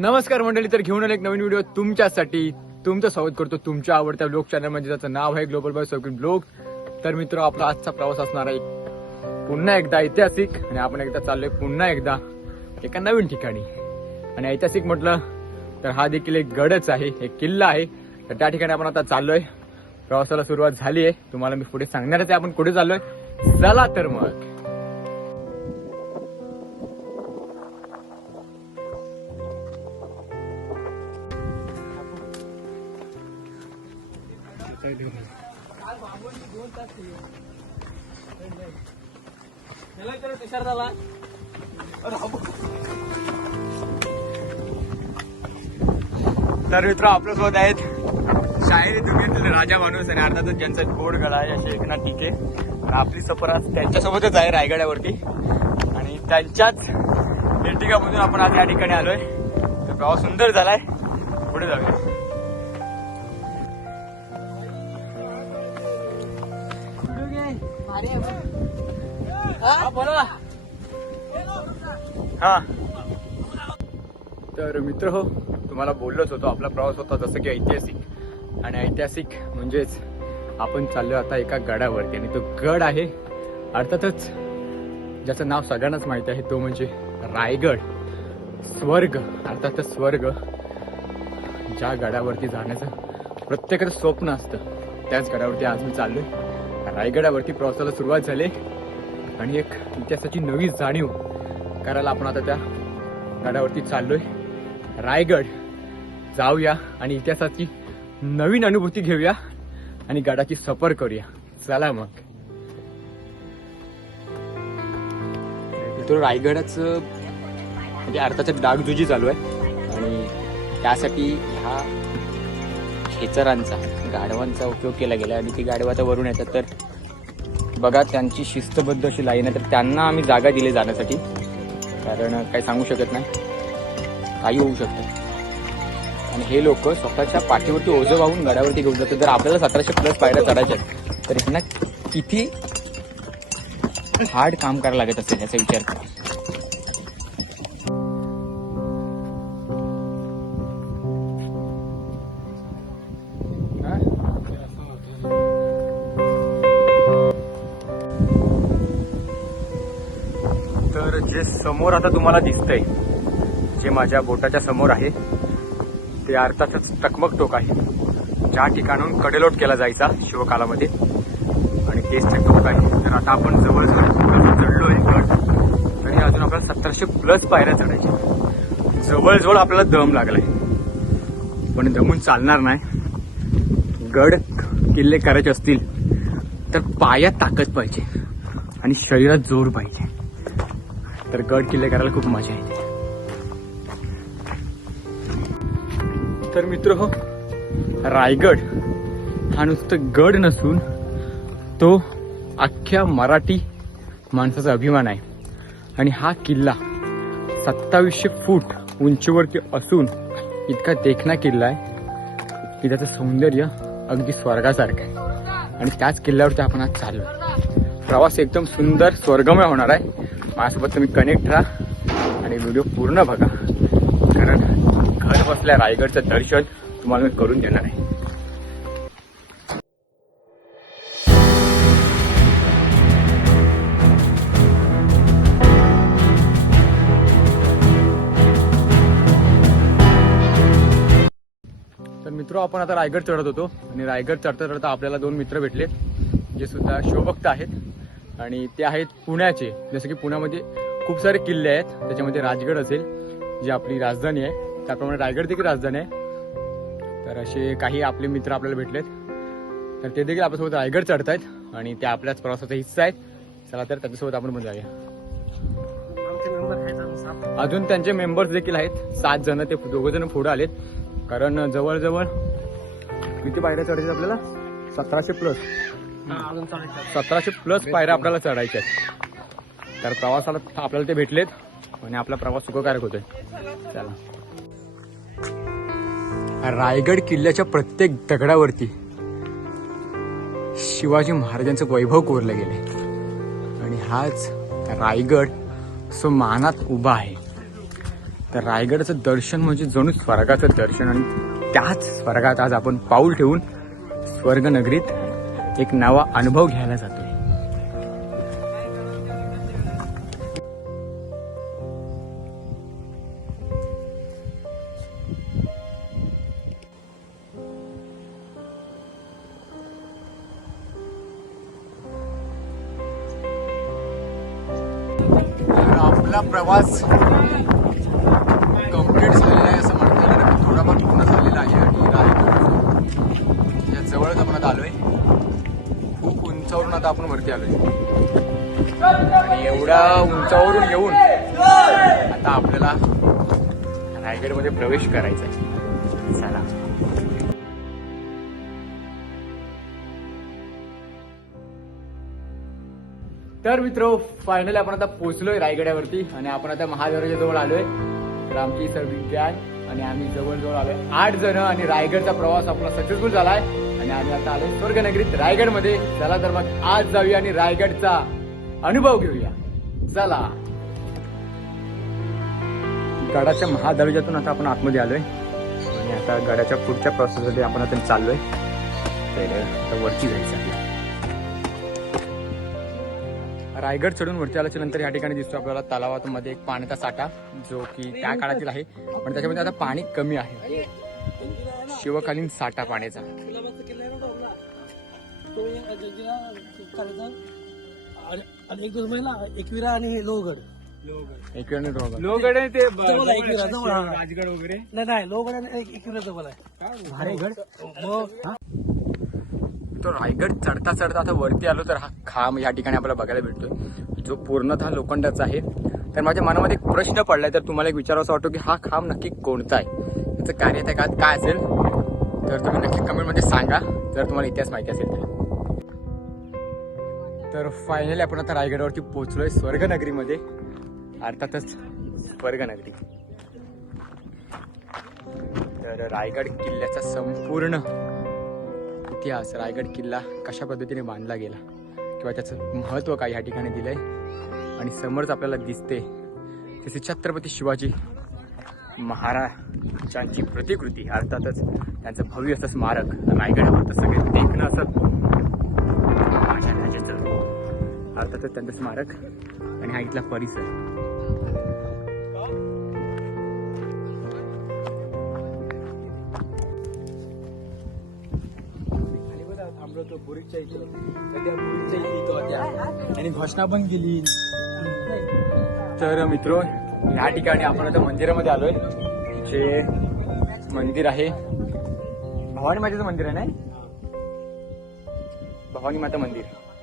नमस्कार मंडळी, तर घेऊन आले एक नवीन व्हिडिओ तुमच्यासाठी. तुमचं स्वागत करतो तुमच्या आवडत्या ब्लॉग चॅनल मध्ये, ज्याचं नाव आहे ग्लोबल बॉय सर्किट ब्लॉग. तर मित्र, आपला आजचा प्रवास असणार आहे पुन्हा एकदा ऐतिहासिक, आणि आपण एकदा चाललोय पुन्हा एकदा एका नवीन ठिकाणी. आणि ऐतिहासिक म्हटलं तर हा देखील एक गडच आहे, एक किल्ला आहे. तर त्या ठिकाणी आपण आता चाललोय. प्रवासाला सुरुवात झाली आहे, तुम्हाला मी पुढे सांगणारच आहे आपण कुठे चाललोय. चला तर मग. तर मित्र, आपल्यासोबत आहेत शायरी दुनियेतील राजा माणूस आणि अर्थातच ज्यांचा गोड गळा आहे असे एकनाथ टिके. आपली सफर आज त्यांच्यासोबतच आहे रायगडावरती, आणि त्यांच्याच एर्टिगामधून आपण आज या ठिकाणी आलोय. तर प्रवास सुंदर झालाय, पुढे जाऊया. हा, तर मित्र हो, तुम्हाला बोललोच होतो आपला प्रवास होता जसं की ऐतिहासिक. आणि ऐतिहासिक म्हणजेच आपण चाललो आता एका गडावरती, आणि तो गड आहे अर्थातच ज्याचं नाव सगळ्यांनाच माहिती आहे, तो म्हणजे रायगड. स्वर्ग, अर्थातच स्वर्ग. ज्या गडावरती जाण्याचं प्रत्येकाचं स्वप्न असतं, त्याच गडावरती आज मी चाललोय. रायगडावरती प्रवासाला सुरुवात झाली, आणि एक इतिहासाची नवी जाणीव करायला आपण आता त्या गडावरती चाललोय. रायगड जाऊया आणि इतिहासाची नवीन अनुभूती घेऊया आणि गडाची सफर करूया. चला मग. तो रायगडाच म्हणजे अर्थातच डागडुजी चालू आहे, आणि त्यासाठी ह्या खेचरांचा, गाढवांचा उपयोग केला गेला. आणि ती गाढवं आता वरून येतात, तर बघा त्यांची शिस्तबद्ध अशी लाईन आहे. तर त्यांना आम्ही जागा दिली जाण्यासाठी, कारण काही सांगू शकत नाही, काही होऊ शकतं. आणि हे लोक स्वतःच्या पाठीवरती ओझं वाहून गडावरती घेऊन जातात. जर आपल्याला 1700+ पायऱ्या चढायच्या तर ह्यांना किती हार्ड काम करायला लागत असेल याचा विचार करा. तर जे समोर आता तुम्हाला दिसतंय, जे माझ्या बोटाच्या समोर आहे, ते अर्थातच टकमक टोक आहे, ज्या ठिकाणून कडेलोट केला जायचा शिवकालामध्ये, आणि तेच ते टोक आहे. तर आता आपण जवळजवळ चढलोय गड, आणि अजून आपल्याला 1700+ पायऱ्या चढायच्या. जवळजवळ आपल्याला दम लागलाय, पण दमून चालणार नाही. गड किल्ले करायचे असतील तर पायात ताकद पाहिजे आणि शरीरात जोर पाहिजे. तर गड किल्ले करायला खूप मजा येते. तर मित्र हो, रायगड हा नुसतं गड नसून तो अख्ख्या मराठी माणसाचा अभिमान आहे. आणि हा किल्ला 2700 फूट उंचीवरती असून इतका देखणा किल्ला आहे की त्याचं सौंदर्य अगदी स्वर्गासारखं आहे. आणि त्याच किल्ल्यावरती आपण आज चाललो. प्रवास एकदम सुंदर स्वर्गमय होणार आहे. माझ्यासोबत तुम्ही कनेक्ट राहा आणि व्हिडिओ पूर्ण बघा, कारण घर बसल्या रायगडचं दर्शन तुम्हाला मी करून देणार आहे. तर मित्र, आपण आता रायगड चढत होतो, आणि रायगड चढता चढता आपल्याला 2 मित्र भेटले, जे सुद्धा शिवभक्त आहेत. आणि ते आहेत पुण्याचे. जसं की पुण्यामध्ये खूप सारे किल्ले आहेत, त्याच्यामध्ये राजगड असेल जी आपली राजधानी आहे, त्याप्रमाणे रायगड देखील राजधानी आहे. तर असे काही आपले मित्र आपल्याला भेटलेत, तर ते देखील आपल्यासोबत रायगड चढतायत, आणि ते आपल्याच प्रवासाचा हिस्सा आहेत. चला तर त्यांच्यासोबत आपण पण जाऊया. अजून त्यांचे मेंबर्स देखील आहेत, 7 जण. ते 2 जण पुढे आलेत, कारण जवळजवळ किती पायऱ्या चढायच्या आपल्याला? 1700+ पायऱ्या आपल्याला चढायच्या आहेत. तर प्रवासाला आपल्याला ते भेटलेत, आणि आपला प्रवास सुखकारक होतोय. चला. रायगड किल्ल्याच्या प्रत्येक दगडावरती शिवाजी महाराजांचं वैभव कोरलं गेलंय, आणि हाच रायगड सो मानात उभा आहे. तर रायगडचं दर्शन म्हणजे जणू स्वर्गाचं दर्शन, आणि त्याच स्वर्गात आज आपण पाऊल ठेवून स्वर्गनगरीत एक नवा अनुभव घ्यायला जातोय. आपला प्रवास कंप्लीट झालेला आहे असं म्हणता येईल. थोडाफार पूर्ण झालेला आहे आणि रायगड या जवळच आपण आता आलोय. खूप उंचावरून आता आपण वरती आलोय आणि एवढ्या उंचावरून येऊन आता आपल्याला रायगडमध्ये प्रवेश करायचा आहे. चला. तर मित्र, फायनली आपण आता पोहोचलोय रायगडावरती आणि आपण आता महादरवाजा जवळ आलोय. तर आमची सर्व गँग आणि आम्ही जवळजवळ आलोय 8 जण आणि रायगडचा प्रवास आपला सक्सेसफुल झालाय आणि आम्ही आता आलोय स्वर्गनगरीत रायगडमध्ये. चला तर मग आज जाऊया आणि रायगडचा अनुभव घेऊया. चला. गडाच्या महादरवाजातून आता आपण आतमध्ये आलोय आणि आता गडाच्या पुढच्या प्रवासासाठी आपण आता चाललोय. तर वरती जायचं आहे. रायगड चढून वरती आल्याच्या नंतर या ठिकाणी दिसतो आपल्याला तलावामध्ये एक पाण्याचा साठा, जो की त्या काळातील आहे पण त्याच्यामध्ये आता पाणी कमी आहे. शिवकालीन साठा पाण्याचा. एकविरा आणि लोहगड. लोहगड आहे ते राजगड वगैरे नाही. लोहगड आणि एकविरा जवळ आहे. भारेगड. तो रायगड चढता चढता आता वरती आलो तर हा खांब या ठिकाणी आपल्याला बघायला भेटतोय, जो पूर्णतः लोखंडाचा आहे. तर माझ्या मनामध्ये एक प्रश्न पडलाय, तर तुम्हाला एक विचारायचा वाटतो की हा खांब नक्की कोणता आहे, त्याचं कार्य त्या काळात काय असेल, तर तुम्ही नक्की कमेंटमध्ये सांगा जर तुम्हाला इतिहास माहिती असेल तर. फायनली आपण आता रायगडावरती पोहोचलोय स्वर्गनगरीमध्ये, अर्थातच स्वर्गनगरी. तर रायगड किल्ल्याचा संपूर्ण इतिहास, रायगड किल्ला कशा पद्धतीने बांधला गेला किंवा त्याचं महत्त्व काय या ठिकाणी दिलंय आणि समोरच आपल्याला दिसते तसे छत्रपती शिवाजी महाराजांची प्रतिकृती, अर्थातच त्यांचं भव्य असं स्मारक रायगडावर. तर सगळे देखणं असं माझ्या राजाचं, अर्थातच त्यांचं स्मारक आणि हा इथला परिसर. आणि घोषणा पण केली. तर मित्र, या ठिकाणी आपण आता मंदिरामध्ये आलोय, जे मंदिर आहे भवानी मातेचं मंदिर आहे. नाही, भवानी माता मंदिर,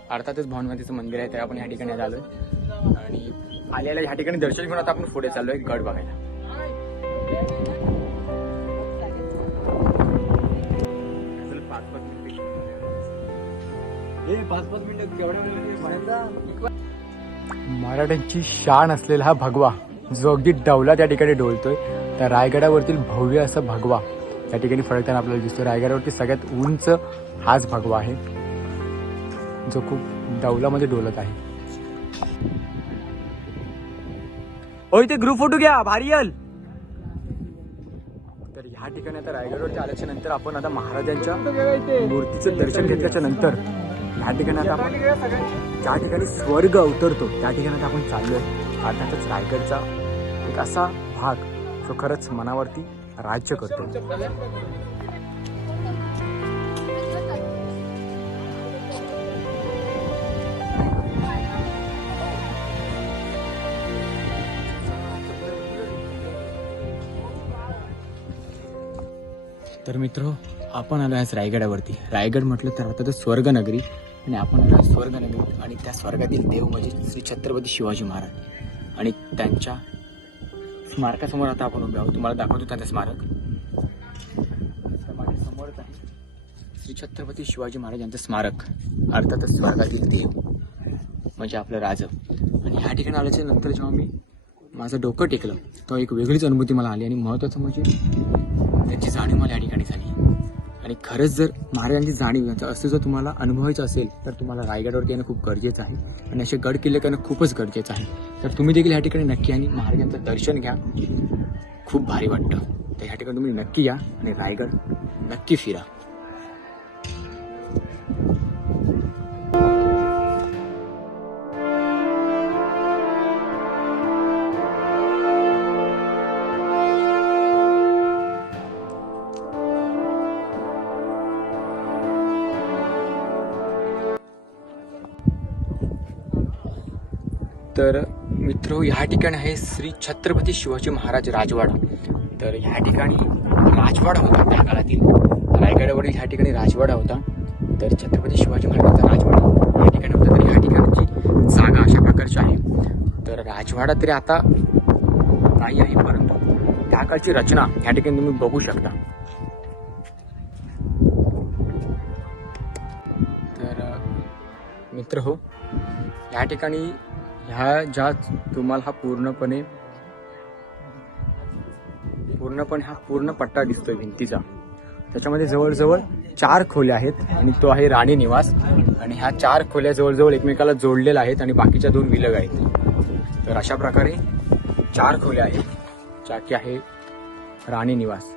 अर्थातच भवानी मातेचं मंदिर आहे. तर आपण या ठिकाणी आलोय आणि आलेल्या ह्या ठिकाणी दर्शन घेऊन आता आपण पुढे चाललोय गड बघायला. मराठ्यांची शान असलेला हा भगवा, जो अगदी डौला त्या ठिकाणी डोलतोय. त्या रायगडावरतील भव्य असा भगवा त्या ठिकाणी फडकताना आपल्याला दिसतोय. रायगडावरती सगळ्यात उंच हाच भगवा आहे, जो खूप डौलामध्ये डोलत आहे. ओ, इथे ग्रुप फोटो घ्या, भारी येईल. तर ह्या ठिकाणी आता रायगडवरती आल्याच्या नंतर आपण आता महाराजांच्या मूर्तीचं दर्शन घेतल्याच्या नंतर ह्या ठिकाणी आता आपण ज्या ठिकाणी स्वर्ग अवतरतो त्या ठिकाणी आता आपण चाललोय. अर्थातच रायगडचा एक असा भाग जो खरंच मनावरती राज्य करतो. तर मित्र, आपण आलो आज रायगडावरती. रायगड म्हटलं तर अर्थातच स्वर्गनगरी, आणि आपण आलो स्वर्गनगरीत आणि त्या स्वर्गातील देव म्हणजे श्री छत्रपती शिवाजी महाराज आणि त्यांच्या स्मारकासमोर आता आपण उभे आहोत. तुम्हाला दाखवतो त्यांचं स्मारक. माझ्या समोरच आहे श्री छत्रपती शिवाजी महाराज यांचं स्मारक, अर्थातच स्वर्गातील देव म्हणजे आपलं राजा. आणि ह्या ठिकाणी आल्याच्या नंतर जेव्हा मी माझं डोकं टेकलं तेव्हा एक वेगळीच अनुभूती मला आली. आणि महत्त्वाचं म्हणजे त्याची जाणीव मला या ठिकाणी झाली. आणि खरंच जर महाराजांची जाणीव यांचं असं जर तुम्हाला अनुभवायचं असेल तर तुम्हाला रायगडावरती येणं खूप गरजेचं आहे आणि असे गड किल्ले करणं खूपच गरजेचं आहे. तर तुम्ही देखील या ठिकाणी नक्की आणि महाराजांचं दर्शन घ्या. खूप भारी वाटतं. तर ह्या ठिकाणी तुम्ही नक्की या आणि रायगड नक्की फिरा. तर मित्र, ह्या ठिकाणी आहे श्री छत्रपती शिवाजी महाराज राजवाडा. तर ह्या ठिकाणी राजवाडा होता त्या काळातील. रायगडावरील ह्या ठिकाणी राजवाडा होता. तर छत्रपती शिवाजी महाराजांचा राजवाडा या ठिकाणी होता. तर ह्या ठिकाणची जागा अशा प्रकारची आहे. तर राजवाडा तरी आता नाही आहे, परंतु त्या काळची रचना ह्या ठिकाणी तुम्ही बघू शकता. तर मित्र हो, या ठिकाणी ह्या ज्या तुम्हाला हा पूर्णपणे हा पूर्ण पट्टा दिसतोय भिंतीचा, त्याच्यामध्ये जवळजवळ 4 खोल्या आहेत आणि तो आहे राणी निवास. आणि ह्या 4 खोल्या जवळजवळ एकमेकाला जोडलेल्या आहेत आणि बाकीच्या 2 विलग आहेत. तर अशा प्रकारे 4 खोल्या आहेत, ज्या की आहे राणी निवास.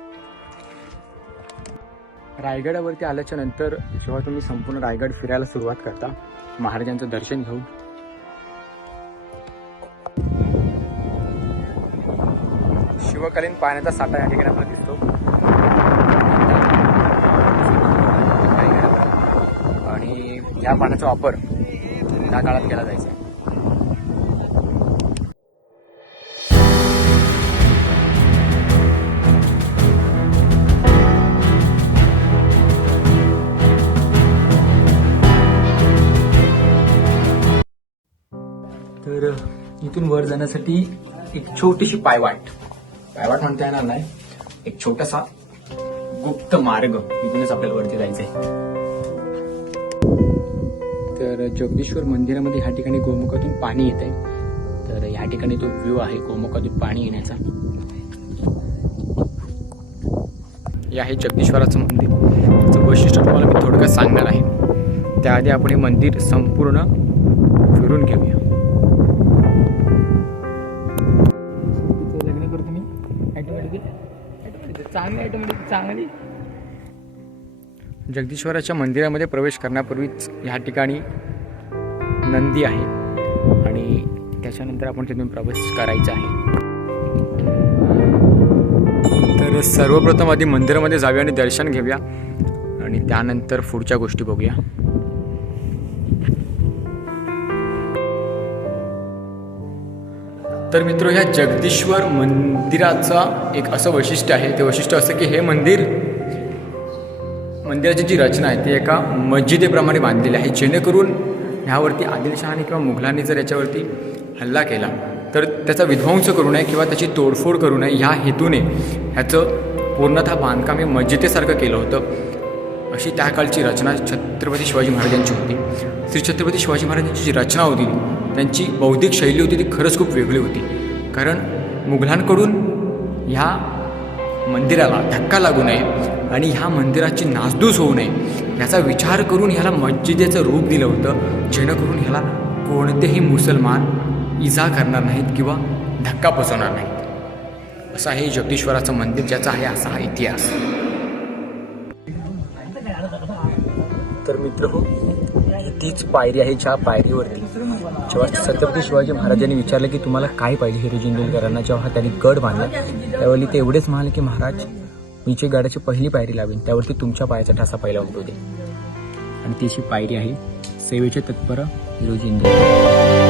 रायगडावरती आल्याच्या नंतर जेव्हा तुम्ही संपूर्ण रायगड फिरायला सुरुवात करता, महाराजांचं दर्शन घेऊन शिवकालीन पाण्याचा साठा या ठिकाणी आपल्याला दिसतो. आणि या पाण्याचा वापर त्या काळात केला जायचा. तर इथून वर जाण्यासाठी एक छोटीशी पायवाट म्हणता येणार नाही, एक छोटासा गुप्त मार्ग, इथूनच आपल्याला वरती जायचंय. तर जगदीश्वर मंदिरामध्ये ह्या ठिकाणी गोमुखातून पाणी येत आहे. तर ह्या ठिकाणी तो व्ह्यू आहे गोमुखातून पाणी येण्याचा. हे आहे जगदीश्वराचं मंदिर. त्याचं वैशिष्ट्य तुम्हाला मी थोडक्यात सांगणार आहे. त्याआधी आपण हे मंदिर संपूर्ण फिरून घेऊया. चांगली जगदीश्वराच्या मंदिरामध्ये प्रवेश करण्यापूर्वीच ह्या ठिकाणी नंदी आहे आणि त्याच्यानंतर आपण तिथून प्रवेश करायचा आहे. तर सर्वप्रथम आधी मंदिरामध्ये जाऊया आणि दर्शन घेऊया आणि त्यानंतर पुढच्या गोष्टी बघूया. तर मित्र, ह्या जगदीश्वर मंदिराचा एक असं वैशिष्ट्य आहे. ते वैशिष्ट्य असं की हे मंदिराची जी रचना आहे ती एका मस्जिदेप्रमाणे बांधलेली आहे, जेणेकरून ह्यावरती आदिलशहाने किंवा मुघलांनी जर याच्यावरती हल्ला केला तर त्याचा विध्वंस करू नये किंवा त्याची तोडफोड करू नये, ह्या हेतूने ह्याचं पूर्णतः बांधकाम हे मस्जिदेसारखं केलं होतं. अशी त्या काळची रचना छत्रपती शिवाजी महाराजांची होती. श्री छत्रपती शिवाजी महाराजांची जी रचना होती, त्यांची बौद्धिक शैली होती, ती खरंच खूप वेगळी होती. कारण मुघलांकडून ह्या मंदिराला धक्का लागू नये आणि ह्या मंदिराची नासधूस होऊ नये याचा विचार करून ह्याला मस्जिदेचं रूप दिलं होतं, जेणेकरून ह्याला कोणतेही मुसलमान इजा करणार नाहीत किंवा धक्का पोचवणार नाहीत. असं आहे जगदीश्वराचं मंदिर, ज्याचा आहे असा हा इतिहास. तर मित्र हो, तीच पायरी आहे ज्या पायरीवरती जेव्हा छत्रपती शिवाजी महाराजांनी विचारलं की तुम्हाला काय पाहिजे हिरोजी इंदुलकरांना, जेव्हा त्यांनी गड बांधला त्यावेळी ते एवढेच म्हणाले की महाराज, मी जी गडाची पहिली पायरी लावेन त्यावरती तुमच्या पायाचा ठसा पहिला उमटू दे. आणि ती अशी पायरी आहे सेवेचे तत्पर हिरोजी इंदुलकर.